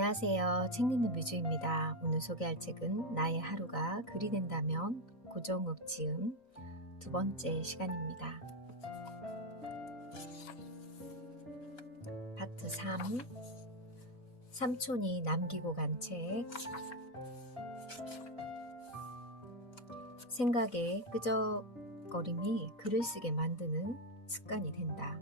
안녕하세요. 책 읽는 뮤즈입니다. 오늘 소개할 책은 나의 하루가 글이 된다면 고정욱 지음 두 번째 시간입니다. 파트 3 삼촌이 남기고 간 책. 생각의 끄적거림이 글을 쓰게 만드는 습관이 된다.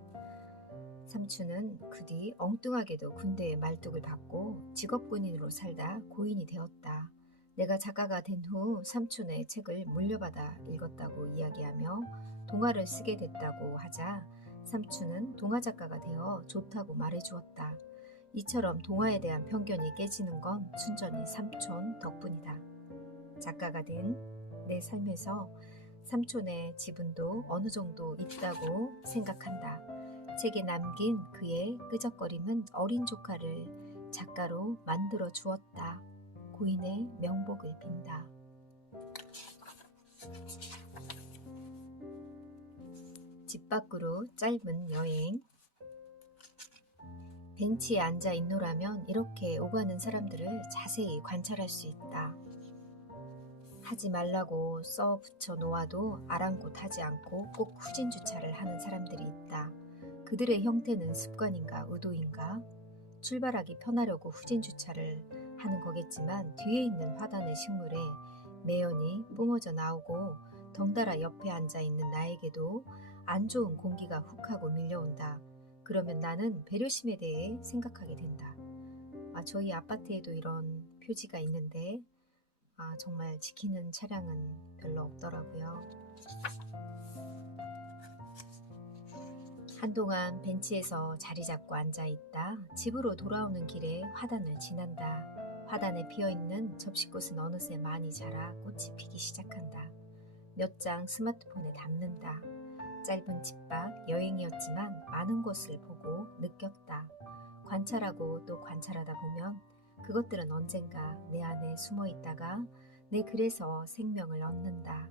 삼촌은 그 뒤 엉뚱하게도 군대에 말뚝을 받고 직업군인으로 살다 고인이 되었다. 내가 작가가 된 후 삼촌의 책을 물려받아 읽었다고 이야기하며 동화를 쓰게 됐다고 하자 삼촌은 동화 작가가 되어 좋다고 말해주었다. 이처럼 동화에 대한 편견이 깨지는 건 순전히 삼촌 덕분이다. 작가가 된 내 삶에서 삼촌의 지분도 어느 정도 있다고 생각한다. 책에 남긴 그의 끄적거림은 어린 조카를 작가로 만들어 주었다. 고인의 명복을 빈다. 집 밖으로 짧은 여행. 벤치에 앉아 있노라면 이렇게 오가는 사람들을 자세히 관찰할 수 있다. 하지 말라고 써 붙여 놓아도 아랑곳하지 않고 꼭 후진 주차를 하는 사람들이 있다. 그들의 형태는 습관인가 의도인가? 출발하기 편하려고 후진 주차를 하는 거겠지만 뒤에 있는 화단의 식물에 매연이 뿜어져 나오고 덩달아 옆에 앉아 있는 나에게도 안 좋은 공기가 훅하고 밀려온다. 그러면 나는 배려심에 대해 생각하게 된다. 저희 아파트에도 이런 표지가 있는데 정말 지키는 차량은 별로 없더라고요. 한동안 벤치에서 자리 잡고 앉아있다 집으로 돌아오는 길에 화단을 지난다. 화단에 피어있는 접시꽃은 어느새 많이 자라 꽃이 피기 시작한다. 몇 장 스마트폰에 담는다. 짧은 집 밖 여행이었지만 많은 것을 보고 느꼈다. 관찰하고 또 관찰하다 보면 그것들은 언젠가 내 안에 숨어 있다가 내 글에서 생명을 얻는다.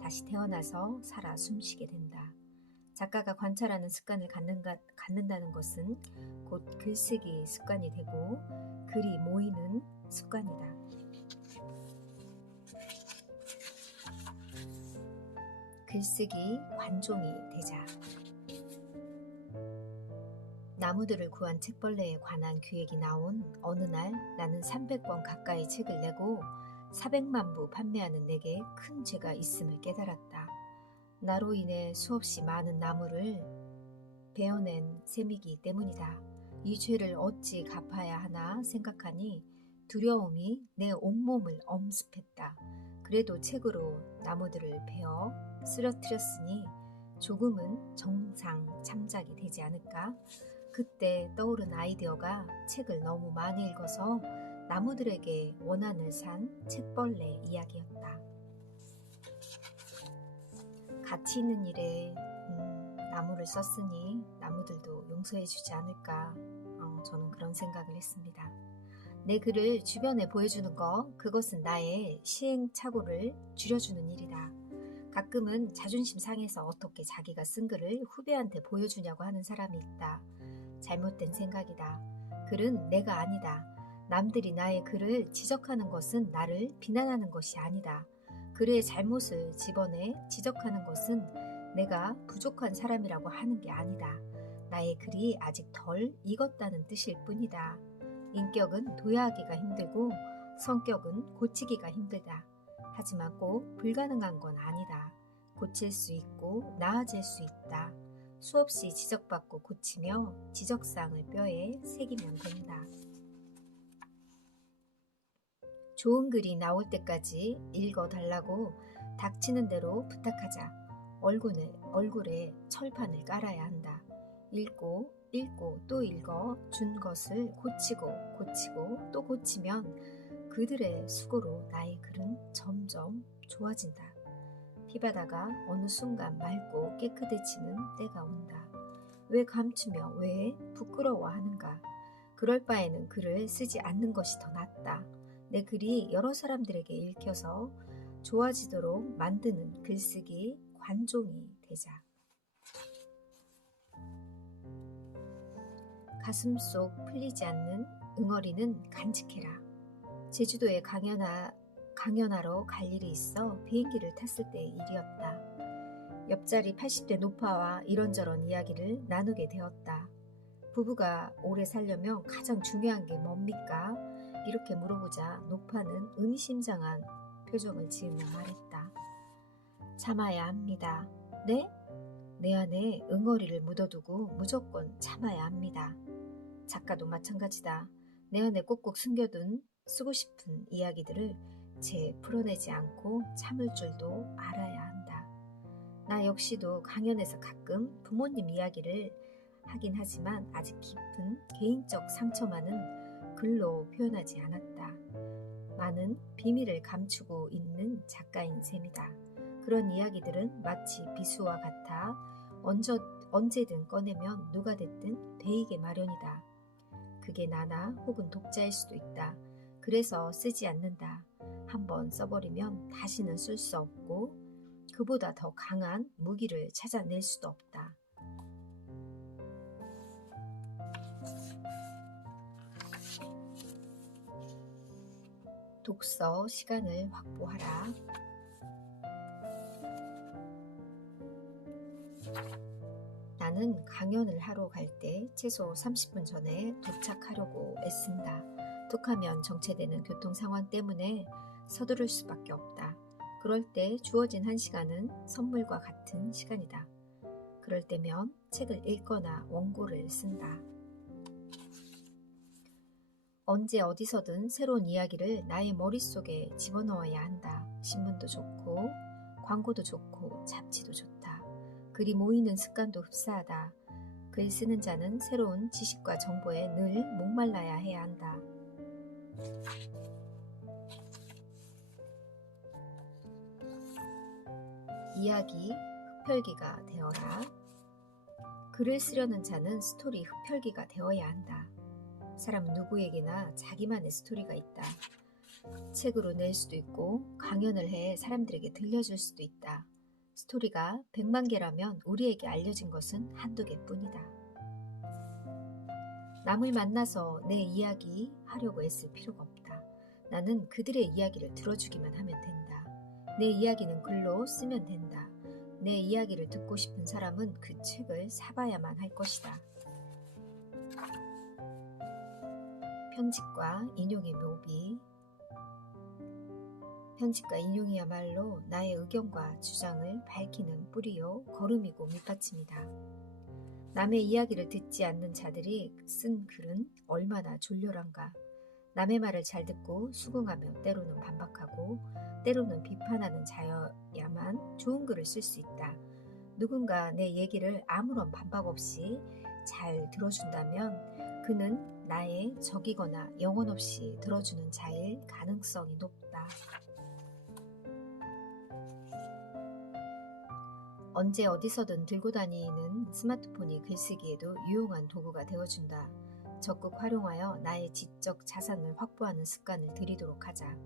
다시 태어나서 살아 숨쉬게 된다. 작가가 관찰하는 습관을 갖는다는 것은 곧 글쓰기 습관이 되고 글이 모이는 습관이다. 글쓰기 관종이 되자. 나무들을 구한 책벌레에 관한 기획이 나온 어느 날 나는 300권 가까이 책을 내고 400만 부 판매하는 내게 큰 죄가 있음을 깨달았다. 나로 인해 수없이 많은 나무를 베어낸 셈이기 때문이다. 이 죄를 어찌 갚아야 하나 생각하니 두려움이 내 온몸을 엄습했다. 그래도 책으로 나무들을 베어 쓰러뜨렸으니 조금은 정상 참작이 되지 않을까? 그때 떠오른 아이디어가 책을 너무 많이 읽어서 나무들에게 원한을 산 책벌레 이야기였다. 가치 있는 일에 나무를 썼으니 나무들도 용서해주지 않을까? 저는 그런 생각을 했습니다. 내 글을 주변에 보여주는 것, 그것은 나의 시행착오를 줄여주는 일이다. 가끔은 자존심 상해서 어떻게 자기가 쓴 글을 후배한테 보여주냐고 하는 사람이 있다. 잘못된 생각이다. 글은 내가 아니다. 남들이 나의 글을 지적하는 것은 나를 비난하는 것이 아니다. 글의 잘못을 집어내 지적하는 것은 내가 부족한 사람이라고 하는 게 아니다. 나의 글이 아직 덜 익었다는 뜻일 뿐이다. 인격은 도야하기가 힘들고 성격은 고치기가 힘들다. 하지만 꼭 불가능한 건 아니다. 고칠 수 있고 나아질 수 있다. 수없이 지적받고 고치며 지적사항을 뼈에 새기면 된다. 좋은 글이 나올 때까지 읽어달라고 닥치는 대로 부탁하자. 얼굴에 철판을 깔아야 한다. 읽고 또 읽어 준 것을 고치고 또 고치면 그들의 수고로 나의 글은 점점 좋아진다. 피바다가 어느 순간 맑고 깨끗해지는 때가 온다. 왜 감추며 왜 부끄러워하는가? 그럴 바에는 글을 쓰지 않는 것이 더 낫다. 내 글이 여러 사람들에게 읽혀서 좋아지도록 만드는 글쓰기 관종이 되자. 가슴속 풀리지 않는 응어리는 간직해라. 제주도에 강연하러 갈 일이 있어 비행기를 탔을 때의 일이었다. 옆자리 80대 노파와 이런저런 이야기를 나누게 되었다. 부부가 오래 살려면 가장 중요한 게 뭡니까? 이렇게 물어보자 노파는 의미심장한 표정을 지으며 말했다. 참아야 합니다. 네? 내 안에 응어리를 묻어두고 무조건 참아야 합니다. 작가도 마찬가지다. 내 안에 꼭꼭 숨겨둔 쓰고 싶은 이야기들을 풀어내지 않고 참을 줄도 알아야 한다. 나 역시도 강연에서 가끔 부모님 이야기를 하긴 하지만 아직 깊은 개인적 상처만은 글로 표현하지 않았다. 많은 비밀을 감추고 있는 작가인 셈이다. 그런 이야기들은 마치 비수와 같아 언제든 꺼내면 누가 됐든 베이게 마련이다. 그게 나나 혹은 독자일 수도 있다. 그래서 쓰지 않는다. 한번 써버리면 다시는 쓸 수 없고 그보다 더 강한 무기를 찾아낼 수도 없다. 독서 시간을 확보하라. 나는 강연을 하러 갈 때 최소 30분 전에 도착하려고 애쓴다. 툭하면 정체되는 교통 상황 때문에 서두를 수밖에 없다. 그럴 때 주어진 1시간은 선물과 같은 시간이다. 그럴 때면 책을 읽거나 원고를 쓴다. 언제 어디서든 새로운 이야기를 나의 머릿속에 집어넣어야 한다. 신문도 좋고 광고도 좋고 잡지도 좋다. 글이 모이는 습관도 흡사하다. 글 쓰는 자는 새로운 지식과 정보에 늘 목말라야 해야 한다. 이야기 흡혈귀가 되어라. 글을 쓰려는 자는 스토리 흡혈귀가 되어야 한다. 사람은 누구에게나 자기만의 스토리가 있다. 책으로 낼 수도 있고 강연을 해 사람들에게 들려줄 수도 있다. 스토리가 100만 개라면 우리에게 알려진 것은 한두 개뿐이다. 남을 만나서 내 이야기 하려고 애쓸 필요가 없다. 나는 그들의 이야기를 들어주기만 하면 된다. 내 이야기는 글로 쓰면 된다. 내 이야기를 듣고 싶은 사람은 그 책을 사봐야만 할 것이다. 편집과 인용의 묘비. 편집과 인용이야말로 나의 의견과 주장을 밝히는 뿌리요 걸음이고 밑받침이다. 남의 이야기를 듣지 않는 자들이 쓴 글은 얼마나 졸렬한가. 남의 말을 잘 듣고 수긍하며 때로는 반박하고 때로는 비판하는 자여야만 좋은 글을 쓸 수 있다. 누군가 내 얘기를 아무런 반박 없이 잘 들어준다면 그는 나의 적이거나 영혼 없이 들어주는 자일 가능성이 높다. 언제 어디서든 들고 다니는 스마트폰이 글쓰기에도 유용한 도구가 되어준다. 적극 활용하여 나의 지적 자산을 확보하는 습관을 들이도록 하자.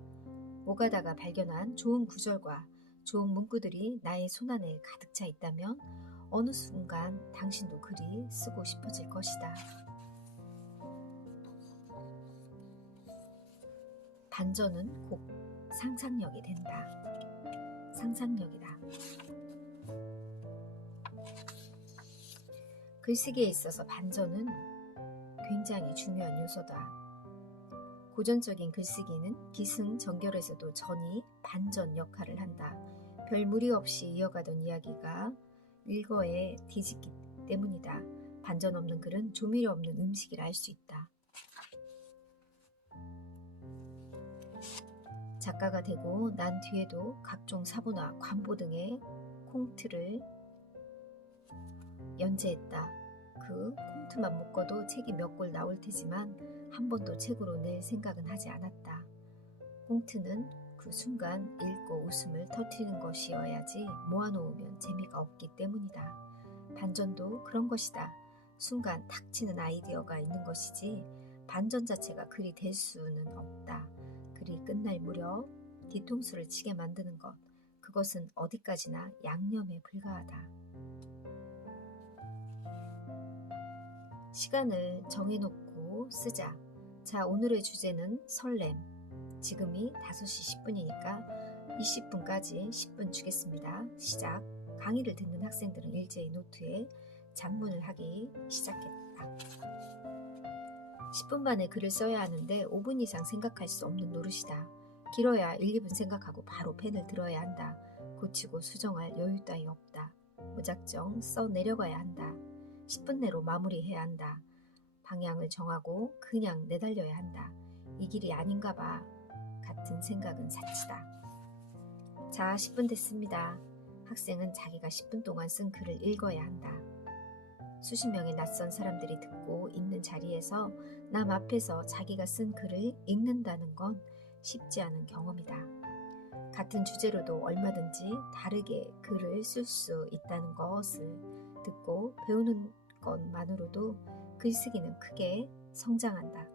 오가다가 발견한 좋은 구절과 좋은 문구들이 나의 손안에 가득 차 있다면 어느 순간 당신도 글이 쓰고 싶어질 것이다. 반전은 곧 상상력이 된다. 상상력이다. 글쓰기에 있어서 반전은 굉장히 중요한 요소다. 고전적인 글쓰기는 기승전결에서도 전이 반전 역할을 한다. 별 무리 없이 이어가던 이야기가 일거에 뒤집기 때문이다. 반전 없는 글은 조미료 없는 음식이라 할 수 있다. 작가가 되고 난 뒤에도 각종 사보나 관보 등의 콩트를 연재했다. 그 콩트만 묶어도 책이 몇 권 나올 테지만 한 번도 책으로 낼 생각은 하지 않았다. 콩트는 그 순간 읽고 웃음을 터뜨리는 것이어야지 모아놓으면 재미가 없기 때문이다. 반전도 그런 것이다. 순간 탁 치는 아이디어가 있는 것이지 반전 자체가 글이 될 수는 없다. 글이 끝날 무렵 뒤통수를 치게 만드는 것, 그것은 어디까지나 양념에 불과하다. 시간을 정해놓고 쓰자. 자, 오늘의 주제는 설렘. 지금이 5시 10분이니까 20분까지 10분 주겠습니다. 시작. 강의를 듣는 학생들은 일제히 노트에 작문을 하기 시작했다. 10분 만에 글을 써야 하는데 5분 이상 생각할 수 없는 노릇이다. 길어야 1, 2분 생각하고 바로 펜을 들어야 한다. 고치고 수정할 여유 따위 없다. 무작정 써 내려가야 한다. 10분 내로 마무리해야 한다. 방향을 정하고 그냥 내달려야 한다. 이 길이 아닌가 봐. 같은 생각은 사치다. 자, 10분 됐습니다. 학생은 자기가 10분 동안 쓴 글을 읽어야 한다. 수십 명의 낯선 사람들이 듣고 있는 자리에서 남 앞에서 자기가 쓴 글을 읽는다는 건 쉽지 않은 경험이다. 같은 주제로도 얼마든지 다르게 글을 쓸 수 있다는 것을 듣고 배우는 것만으로도 글쓰기는 크게 성장한다.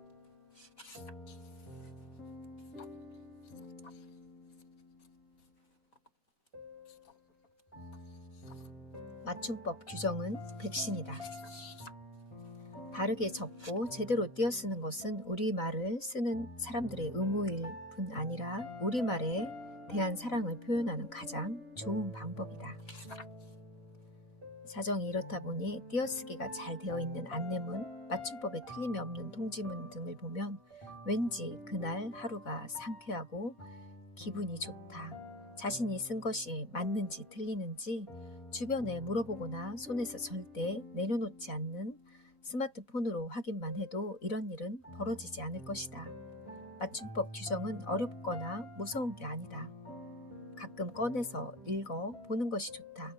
맞춤법 규정은 백신이다. 바르게 적고 제대로 띄어쓰는 것은 우리말을 쓰는 사람들의 의무일 뿐 아니라 우리말에 대한 사랑을 표현하는 가장 좋은 방법이다. 사정이 이렇다 보니 띄어쓰기가 잘 되어 있는 안내문, 맞춤법에 틀림이 없는 통지문 등을 보면 왠지 그날 하루가 상쾌하고 기분이 좋다. 자신이 쓴 것이 맞는지 틀리는지 주변에 물어보거나 손에서 절대 내려놓지 않는 스마트폰으로 확인만 해도 이런 일은 벌어지지 않을 것이다. 맞춤법 규정은 어렵거나 무서운 게 아니다. 가끔 꺼내서 읽어 보는 것이 좋다.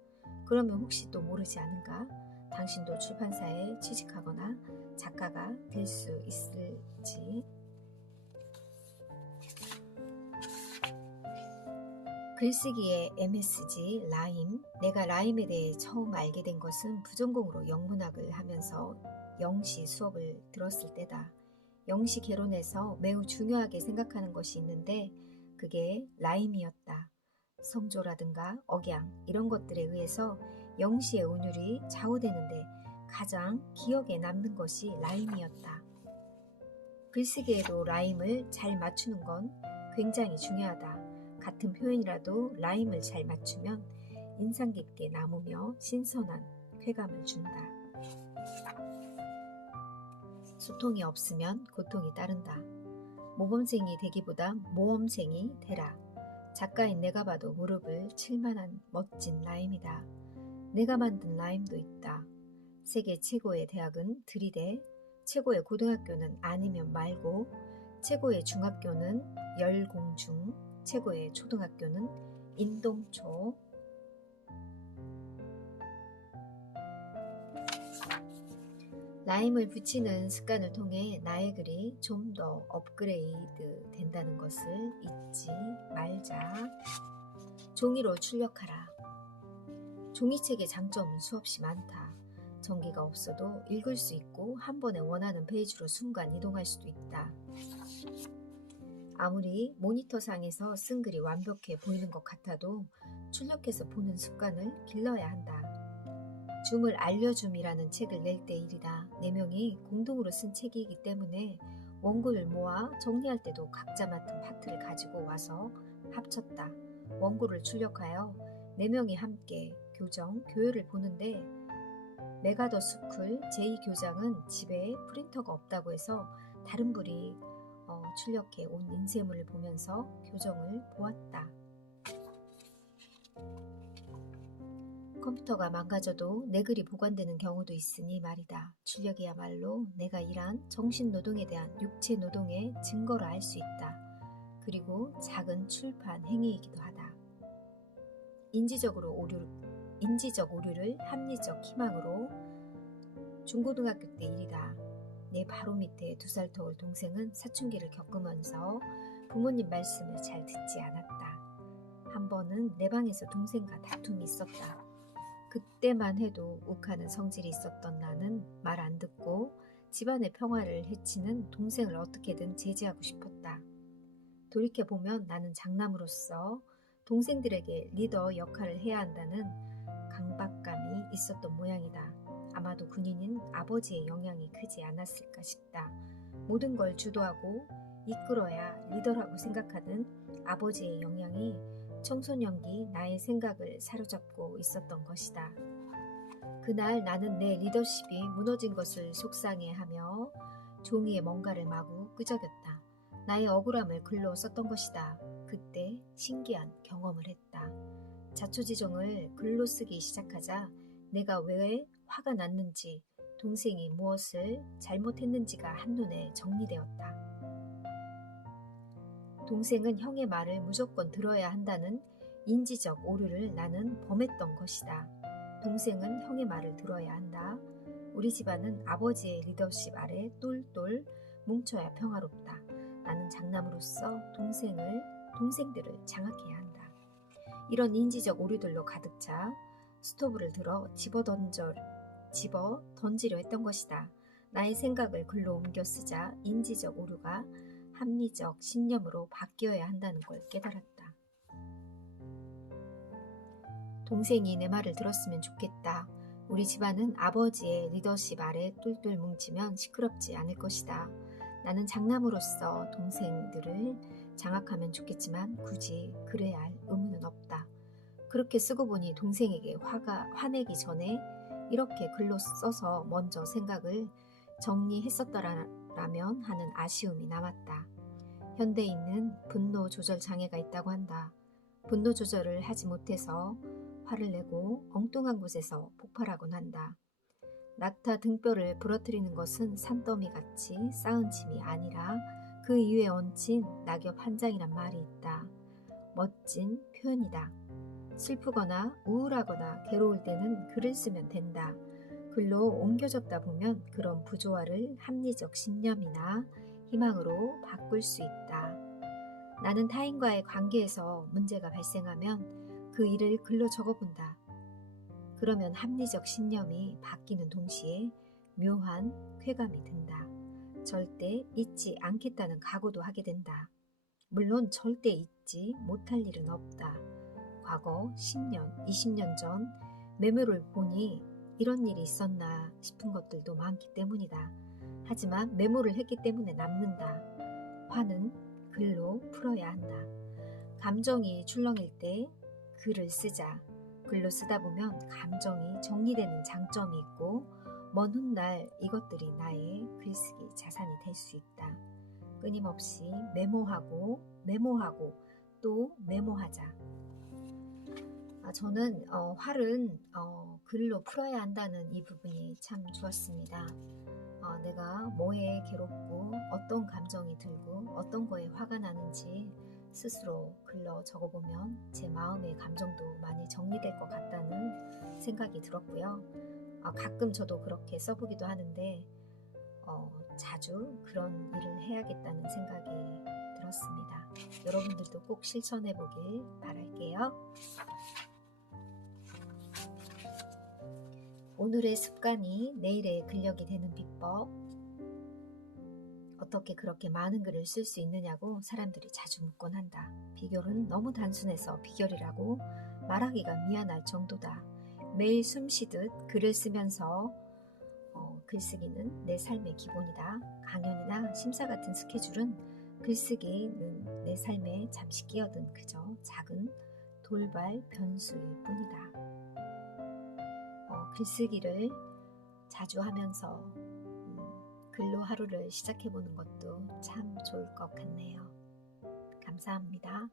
그러면 혹시 또 모르지 않은가? 당신도 출판사에 취직하거나 작가가 될 수 있을지. 글쓰기의 MSG, 라임. 내가 라임에 대해 처음 알게 된 것은 부전공으로 영문학을 하면서 영시 수업을 들었을 때다. 영시 개론에서 매우 중요하게 생각하는 것이 있는데 그게 라임이었다. 성조라든가 억양 이런 것들에 의해서 영시의 운율이 좌우되는데 가장 기억에 남는 것이 라임이었다. 글쓰기에도 라임을 잘 맞추는 건 굉장히 중요하다. 같은 표현이라도 라임을 잘 맞추면 인상 깊게 남으며 신선한 쾌감을 준다. 소통이 없으면 고통이 따른다. 모범생이 되기보다 모험생이 되라. 작가인 내가 봐도 무릎을 칠만한 멋진 라임이다. 내가 만든 라임도 있다. 세계 최고의 대학은 들이대, 최고의 고등학교는 아니면 말고, 최고의 중학교는 열공중, 최고의 초등학교는 인동초. 라임을 붙이는 습관을 통해 나의 글이 좀 더 업그레이드 된다는 것을 잊지 말자. 종이로 출력하라. 종이책의 장점은 수없이 많다. 전기가 없어도 읽을 수 있고 한 번에 원하는 페이지로 순간 이동할 수도 있다. 아무리 모니터상에서 쓴 글이 완벽해 보이는 것 같아도 출력해서 보는 습관을 길러야 한다. 줌을 알려줌이라는 책을 낼 때 일이다. 4명이 공동으로 쓴 책이기 때문에 원고를 모아 정리할 때도 각자 맡은 파트를 가지고 와서 합쳤다. 원고를 출력하여 4명이 함께 교정, 교열을 보는데 메가더스쿨 제2교장은 집에 프린터가 없다고 해서 다른 분이 출력해 온 인쇄물을 보면서 교정을 보았다. 컴퓨터가 망가져도 내 글이 보관되는 경우도 있으니 말이다. 출력이야말로 내가 일한 정신노동에 대한 육체노동의 증거라 할 수 있다. 그리고 작은 출판 행위이기도 하다. 인지적 오류를 합리적 희망으로. 중고등학교 때 일이다. 내 바로 밑에 2살 터울 동생은 사춘기를 겪으면서 부모님 말씀을 잘 듣지 않았다. 한 번은 내 방에서 동생과 다툼이 있었다. 그때만 해도 욱하는 성질이 있었던 나는 말 안 듣고 집안의 평화를 해치는 동생을 어떻게든 제지하고 싶었다. 돌이켜보면 나는 장남으로서 동생들에게 리더 역할을 해야 한다는 강박감이 있었던 모양이다. 아마도 군인인 아버지의 영향이 크지 않았을까 싶다. 모든 걸 주도하고 이끌어야 리더라고 생각하는 아버지의 영향이 청소년기 나의 생각을 사로잡고 있었던 것이다. 그날 나는 내 리더십이 무너진 것을 속상해하며 종이에 뭔가를 마구 끄적였다. 나의 억울함을 글로 썼던 것이다. 그때 신기한 경험을 했다. 자초지종을 글로 쓰기 시작하자 내가 왜 화가 났는지, 동생이 무엇을 잘못했는지가 한눈에 정리되었다. 동생은 형의 말을 무조건 들어야 한다는 인지적 오류를 나는 범했던 것이다. 동생은 형의 말을 들어야 한다. 우리 집안은 아버지의 리더십 아래 똘똘 뭉쳐야 평화롭다. 나는 장남으로서 동생들을 장악해야 한다. 이런 인지적 오류들로 가득 차 스토브를 들어 집어 던지려 했던 것이다. 나의 생각을 글로 옮겨 쓰자 인지적 오류가 합리적 신념으로 바뀌어야 한다는 걸 깨달았다. 동생이 내 말을 들었으면 좋겠다. 우리 집안은 아버지의 리더십 아래 똘똘 뭉치면 시끄럽지 않을 것이다. 나는 장남으로서 동생들을 장악하면 좋겠지만 굳이 그래야 할 의무는 없다. 그렇게 쓰고 보니 동생에게 화내기 전에 이렇게 글로 써서 먼저 생각을 정리했었더라면 하는 아쉬움이 남았다. 현대인은 분노 조절 장애가 있다고 한다. 분노 조절을 하지 못해서 화를 내고 엉뚱한 곳에서 폭발하곤 한다. 낙타 등뼈를 부러뜨리는 것은 산더미같이 쌓은 짐이 아니라 그 위에 얹힌 낙엽 한 장이란 말이 있다. 멋진 표현이다. 슬프거나 우울하거나 괴로울 때는 글을 쓰면 된다. 글로 옮겨 적다 보면 그런 부조화를 합리적 신념이나 희망으로 바꿀 수 있다. 나는 타인과의 관계에서 문제가 발생하면 그 일을 글로 적어본다. 그러면 합리적 신념이 바뀌는 동시에 묘한 쾌감이 든다. 절대 잊지 않겠다는 각오도 하게 된다. 물론 절대 잊지 못할 일은 없다. 과거 10년, 20년 전 메모를 보니 이런 일이 있었나 싶은 것들도 많기 때문이다. 하지만 메모를 했기 때문에 남는다. 화는 글로 풀어야 한다. 감정이 출렁일 때 글을 쓰자. 글로 쓰다 보면 감정이 정리되는 장점이 있고 먼 훗날 이것들이 나의 글쓰기 자산이 될 수 있다. 끊임없이 메모하고 또 메모하자. 저는 화를 글로 풀어야 한다는 이 부분이 참 좋았습니다. 내가 뭐에 괴롭고 어떤 감정이 들고 어떤 거에 화가 나는지 스스로 글로 적어보면 제 마음의 감정도 많이 정리될 것 같다는 생각이 들었고요. 가끔 저도 그렇게 써보기도 하는데 자주 그런 일을 해야겠다는 생각이 들었습니다. 여러분들도 꼭 실천해보길 바랄게요. 오늘의 습관이 내일의 근력이 되는 비법. 어떻게 그렇게 많은 글을 쓸 수 있느냐고 사람들이 자주 묻곤 한다. 비결은 너무 단순해서 비결이라고 말하기가 미안할 정도다. 매일 숨쉬듯 글을 쓰면서 글쓰기는 내 삶의 기본이다. 강연이나 심사 같은 스케줄은 글쓰기는 내 삶에 잠시 끼어든 그저 작은 돌발 변수일 뿐이다. 글쓰기를 자주 하면서 글로 하루를 시작해보는 것도 참 좋을 것 같네요. 감사합니다.